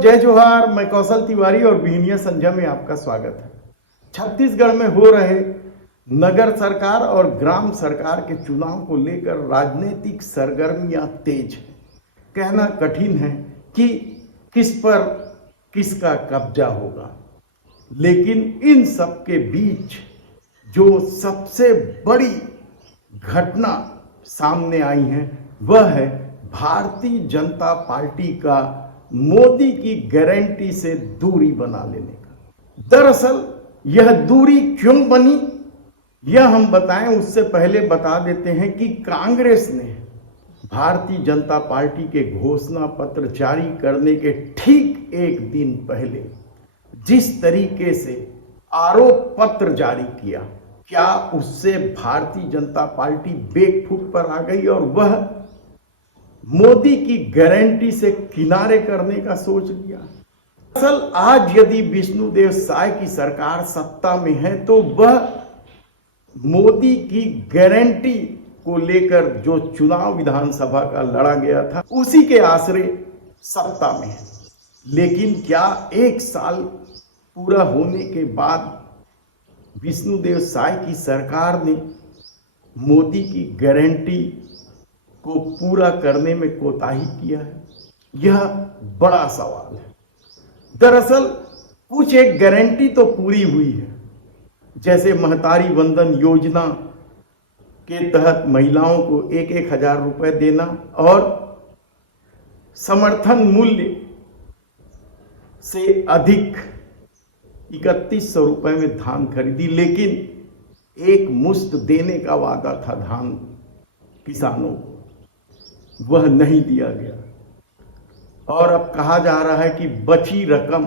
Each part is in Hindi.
जय जोहार। मैं कौशल तिवारी और बिहनिया संजय में आपका स्वागत है। छत्तीसगढ़ में हो रहे नगर सरकार और ग्राम सरकार के चुनाव को लेकर राजनीतिक सरगर्मियां तेज हैं। कहना कठिन है कि किस पर किसका कब्जा होगा, लेकिन इन सब के बीच जो सबसे बड़ी घटना सामने आई है वह है भारतीय जनता पार्टी का मोदी की गारंटी से दूरी बना लेने का। दरअसल यह दूरी क्यों बनी यह हम बताएं उससे पहले बता देते हैं कि कांग्रेस ने भारतीय जनता पार्टी के घोषणा पत्र जारी करने के ठीक एक दिन पहले जिस तरीके से आरोप पत्र जारी किया, क्या उससे भारतीय जनता पार्टी बेकफुट पर आ गई और वह मोदी की गारंटी से किनारे करने का सोच लिया। असल आज यदि विष्णुदेव साय की सरकार सत्ता में है तो वह मोदी की गारंटी को लेकर जो चुनाव विधानसभा का लड़ा गया था उसी के आसरे सत्ता में है। लेकिन क्या एक साल पूरा होने के बाद विष्णुदेव साय की सरकार ने मोदी की गारंटी को पूरा करने में कोताही किया है? यह बड़ा सवाल है। दरअसल कुछ एक गारंटी तो पूरी हुई है, जैसे महतारी वंदन योजना के तहत महिलाओं को 1,000 रुपए देना और समर्थन मूल्य से अधिक 3100 रुपए में धान खरीदी, लेकिन एक मुश्त देने का वादा था धान किसानों को, वह नहीं दिया गया। और अब कहा जा रहा है कि बची रकम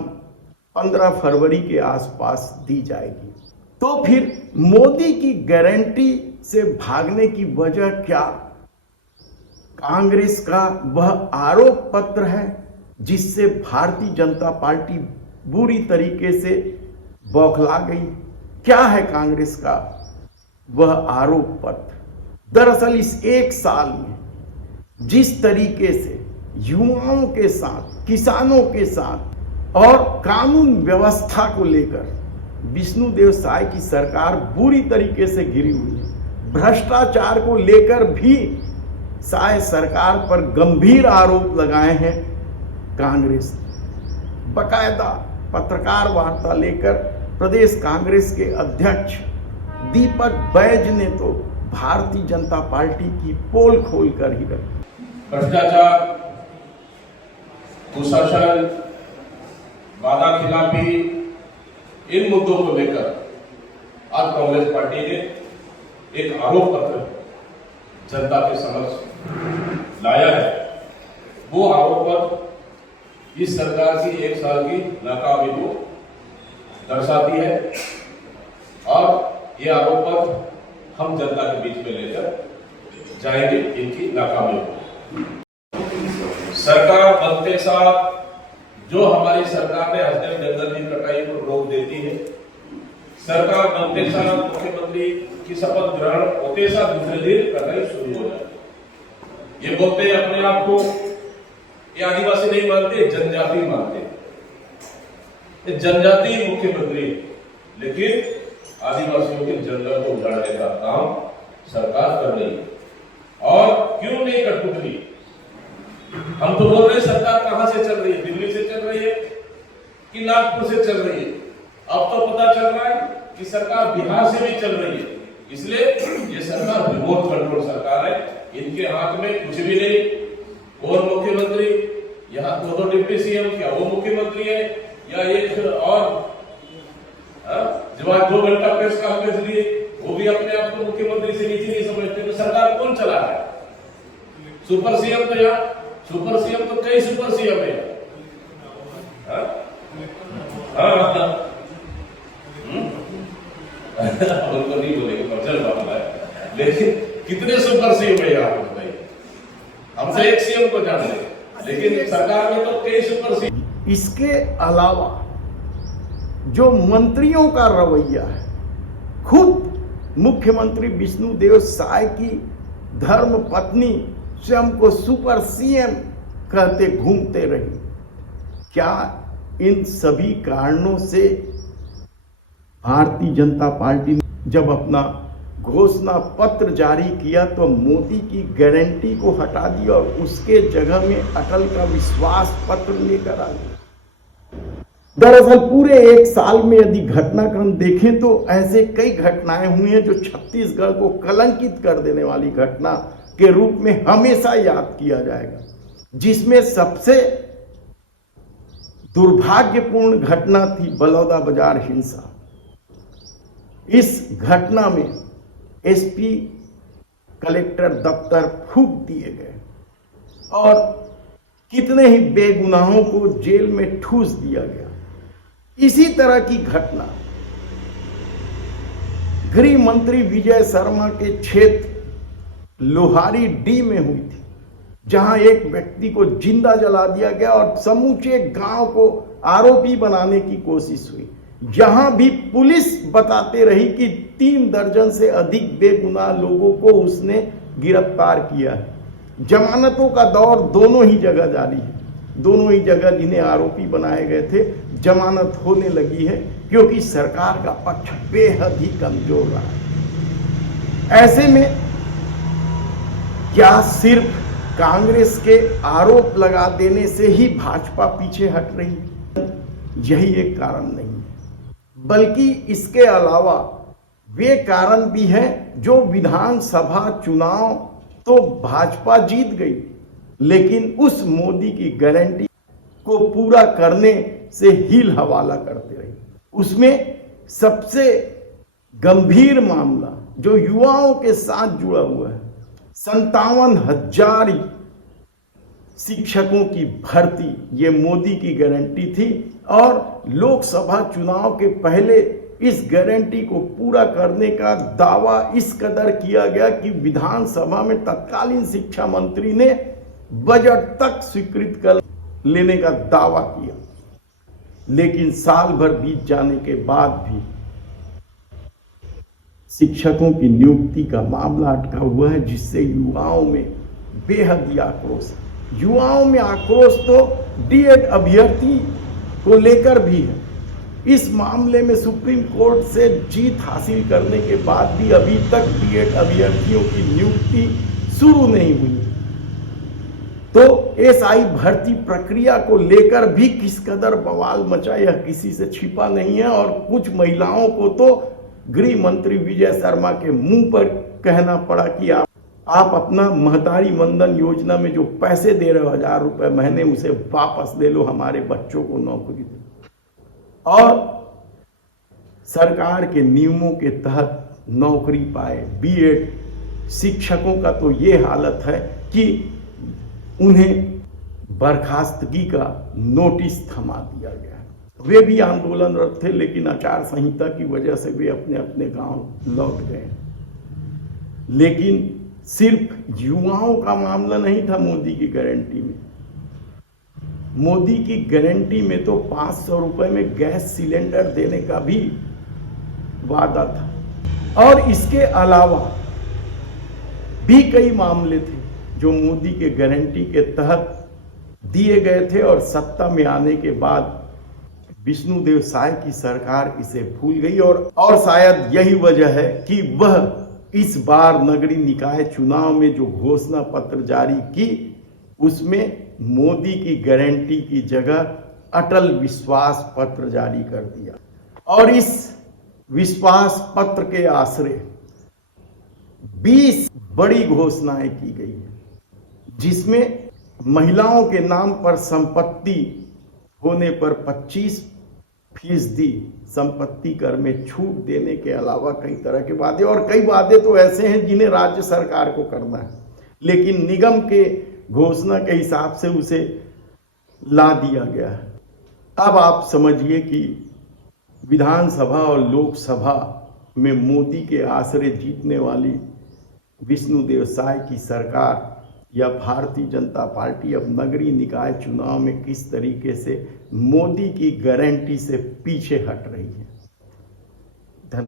15 फरवरी के आसपास दी जाएगी। तो फिर मोदी की गारंटी से भागने की वजह क्या? कांग्रेस का वह आरोप पत्र है जिससे भारतीय जनता पार्टी बुरी तरीके से बौखला गई। क्या है कांग्रेस का वह आरोप पत्र? दरअसल इस एक साल में जिस तरीके से युवाओं के साथ, किसानों के साथ और कानून व्यवस्था को लेकर विष्णुदेव साय की सरकार बुरी तरीके से घिरी हुई है, भ्रष्टाचार को लेकर भी साय सरकार पर गंभीर आरोप लगाए हैं कांग्रेस ने। बकायदा पत्रकार वार्ता लेकर प्रदेश कांग्रेस के अध्यक्ष दीपक बैज ने तो भारतीय जनता पार्टी की पोल खोल कर ही रखी। भ्रष्टाचार, कुशासन, वादा खिलाफी, इन मुद्दों को लेकर आज कांग्रेस पार्टी ने एक आरोप पत्र जनता के समक्ष लाया है। वो आरोप पत्र इस सरकार की एक साल की नाकामी को दर्शाती है और ये आरोप पत्र हम जनता के बीच में लेकर जाएंगे इनकी नाकामी को। सरकार बनते साथ जो हमारी सरकार ने हसदेव जंगल की कटाई को रोक देती है, सरकार बनते साथ मुख्यमंत्री की शपथ ग्रहण होते साथ दूसरे दिन कटाई शुरू हो जाती। ये बोलते हैं अपने आप को ये आदिवासी नहीं मानते, जनजाति मानते, ये जनजाति मुख्यमंत्री, लेकिन आदिवासियों के जंगल को उजाड़ने का काम सरकार कर रही है। और क्यों नहीं कठपुतली? हम तो बोल रहे सरकार कहां से चल रही है, दिल्ली से चल रही है कि नागपुर से चल रही है? अब तो पता चल रहा है कि सरकार बिहार से भी चल रही है। इसलिए ये सरकार रिमोट कंट्रोल सरकार है, इनके हाथ में कुछ भी नहीं। कौन मुख्यमंत्री? यहाँ दो डिप्टी सीएम, क्या वो मुख्यमंत्री है या एक और जब आज 2 घंटा प्रेस कॉन्फ्रेंस लिए वो भी अपने आप को मुख्यमंत्री से नीचे नहीं समझते। तो सरकार कौन चला है? सुपर सीएम तो यहाँ, सुपर सीएम तो कई सुपर सीएम है। उनको नहीं बोलेंगे पर चल बात है, लेकिन कितने सुपर सीएम है यहाँ बताइए? हमसे एक सीएम को जान ले, लेकिन सरकार में तो कई सुपर सीएम। इसके अलावा जो मंत्रियों का रवैया है, खुद मुख्यमंत्री विष्णुदेव साय की धर्म पत्नी स्वयं को सुपर सीएम कहते घूमते रही। क्या इन सभी कारणों से भारतीय जनता पार्टी ने जब अपना घोषणा पत्र जारी किया तो मोदी की गारंटी को हटा दिया और उसके जगह में अटल का विश्वास पत्र लेकर आ गया। दरअसल पूरे एक साल में यदि घटनाक्रम देखें तो ऐसे कई घटनाएं हुई हैं जो छत्तीसगढ़ को कलंकित कर देने वाली घटना के रूप में हमेशा याद किया जाएगा, जिसमें सबसे दुर्भाग्यपूर्ण घटना थी बलौदा बाजार हिंसा। इस घटना में एसपी कलेक्टर दफ्तर फूंक दिए गए और कितने ही बेगुनाहों को जेल में ठूस दिया गया। इसी तरह की घटना गृह मंत्री विजय शर्मा के क्षेत्र लोहारी डी में हुई थी, जहां एक व्यक्ति को जिंदा जला दिया गया और समूचे गांव को आरोपी बनाने की कोशिश हुई। यहां भी पुलिस बताते रही कि 3 दर्जन से अधिक बेगुनाह लोगों को उसने गिरफ्तार किया है। जमानतों का दौर दोनों ही जगह जारी है। दोनों ही जगह जिन्हें आरोपी बनाए गए थे जमानत होने लगी है, क्योंकि सरकार का पक्ष बेहद ही कमजोर रहा है। ऐसे में क्या सिर्फ कांग्रेस के आरोप लगा देने से ही भाजपा पीछे हट रही है? यही एक कारण नहीं है, बल्कि इसके अलावा वे कारण भी हैं जो विधानसभा चुनाव तो भाजपा जीत गई, लेकिन उस मोदी की गारंटी को पूरा करने से हिल हवाला करते रही। उसमें सबसे गंभीर मामला जो युवाओं के साथ जुड़ा हुआ है, 57,000 शिक्षकों की भर्ती, ये मोदी की गारंटी थी। और लोकसभा चुनाव के पहले इस गारंटी को पूरा करने का दावा इस कदर किया गया कि विधानसभा में तत्कालीन शिक्षा मंत्री ने बजट तक स्वीकृत कर लेने का दावा किया। लेकिन साल भर बीत जाने के बाद भी शिक्षकों की नियुक्ति का मामला अटका हुआ है, जिससे युवाओं में बेहद ही आक्रोश है। युवाओं में आक्रोश तो डीएड अभ्यर्थी को लेकर भी है। इस मामले में सुप्रीम कोर्ट से जीत हासिल करने के बाद भी अभी तक डीएड अभ्यर्थियों की नियुक्ति शुरू नहीं हुई। तो एसआई भर्ती प्रक्रिया को लेकर भी किस कदर बवाल मचा यह किसी से छिपा नहीं है। और कुछ महिलाओं को तो गृह मंत्री विजय शर्मा के मुंह पर कहना पड़ा कि आप अपना महतारी वंदन योजना में जो पैसे दे रहे हो 1,000 रुपए महीने, उसे वापस ले लो, हमारे बच्चों को नौकरी दो। और सरकार के नियमों के तहत नौकरी पाए बीएड शिक्षकों का तो ये हालत है कि उन्हें बर्खास्तगी का नोटिस थमा दिया गया। वे भी आंदोलनरत थे, लेकिन आचार संहिता की वजह से वे अपने अपने गांव लौट गए। लेकिन सिर्फ युवाओं का मामला नहीं था मोदी की गारंटी में। मोदी की गारंटी में तो 500 रुपए में गैस सिलेंडर देने का भी वादा था। और इसके अलावा भी कई मामले थे जो मोदी के गारंटी के तहत दिए गए थे और सत्ता में आने के बाद विष्णुदेव साय की सरकार इसे भूल गई। और शायद यही वजह है कि वह इस बार नगरीय निकाय चुनाव में जो घोषणा पत्र जारी की उसमें मोदी की गारंटी की जगह अटल विश्वास पत्र जारी कर दिया। और इस विश्वास पत्र के आश्रय 20 बड़ी घोषणाएं की गई है, जिसमें महिलाओं के नाम पर संपत्ति होने पर 25% संपत्ति कर में छूट देने के अलावा कई तरह के वादे, और कई वादे तो ऐसे हैं जिन्हें राज्य सरकार को करना है, लेकिन निगम के घोषणा के हिसाब से उसे ला दिया गया है। अब आप समझिए कि विधानसभा और लोकसभा में मोदी के आश्रय जीतने वाली विष्णुदेव साय की सरकार या भारतीय जनता पार्टी अब नगरीय निकाय चुनाव में किस तरीके से मोदी की गारंटी से पीछे हट रही है।